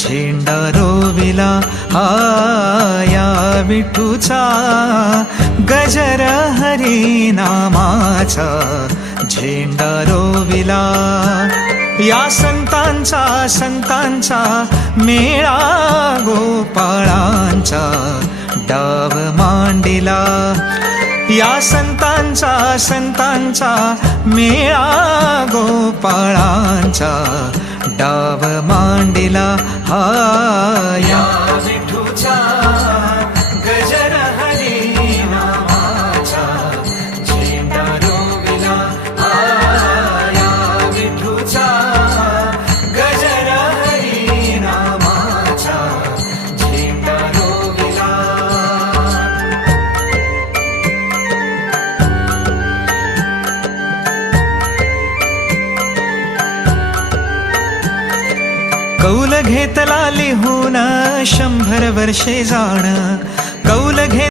झेंडा रोविला आया विठूचा. गजर हरी नामाचा झेंडा रोविला. या संतांचा संतांचा मेळा गोपाळांचा डाव मांडिला. या संतांचा संतांचा मेळा गोपाळांचा डाव मांडिला. ஆயா. कौल घेतला लिहून शंभर वर्षे जाण. कौल घेत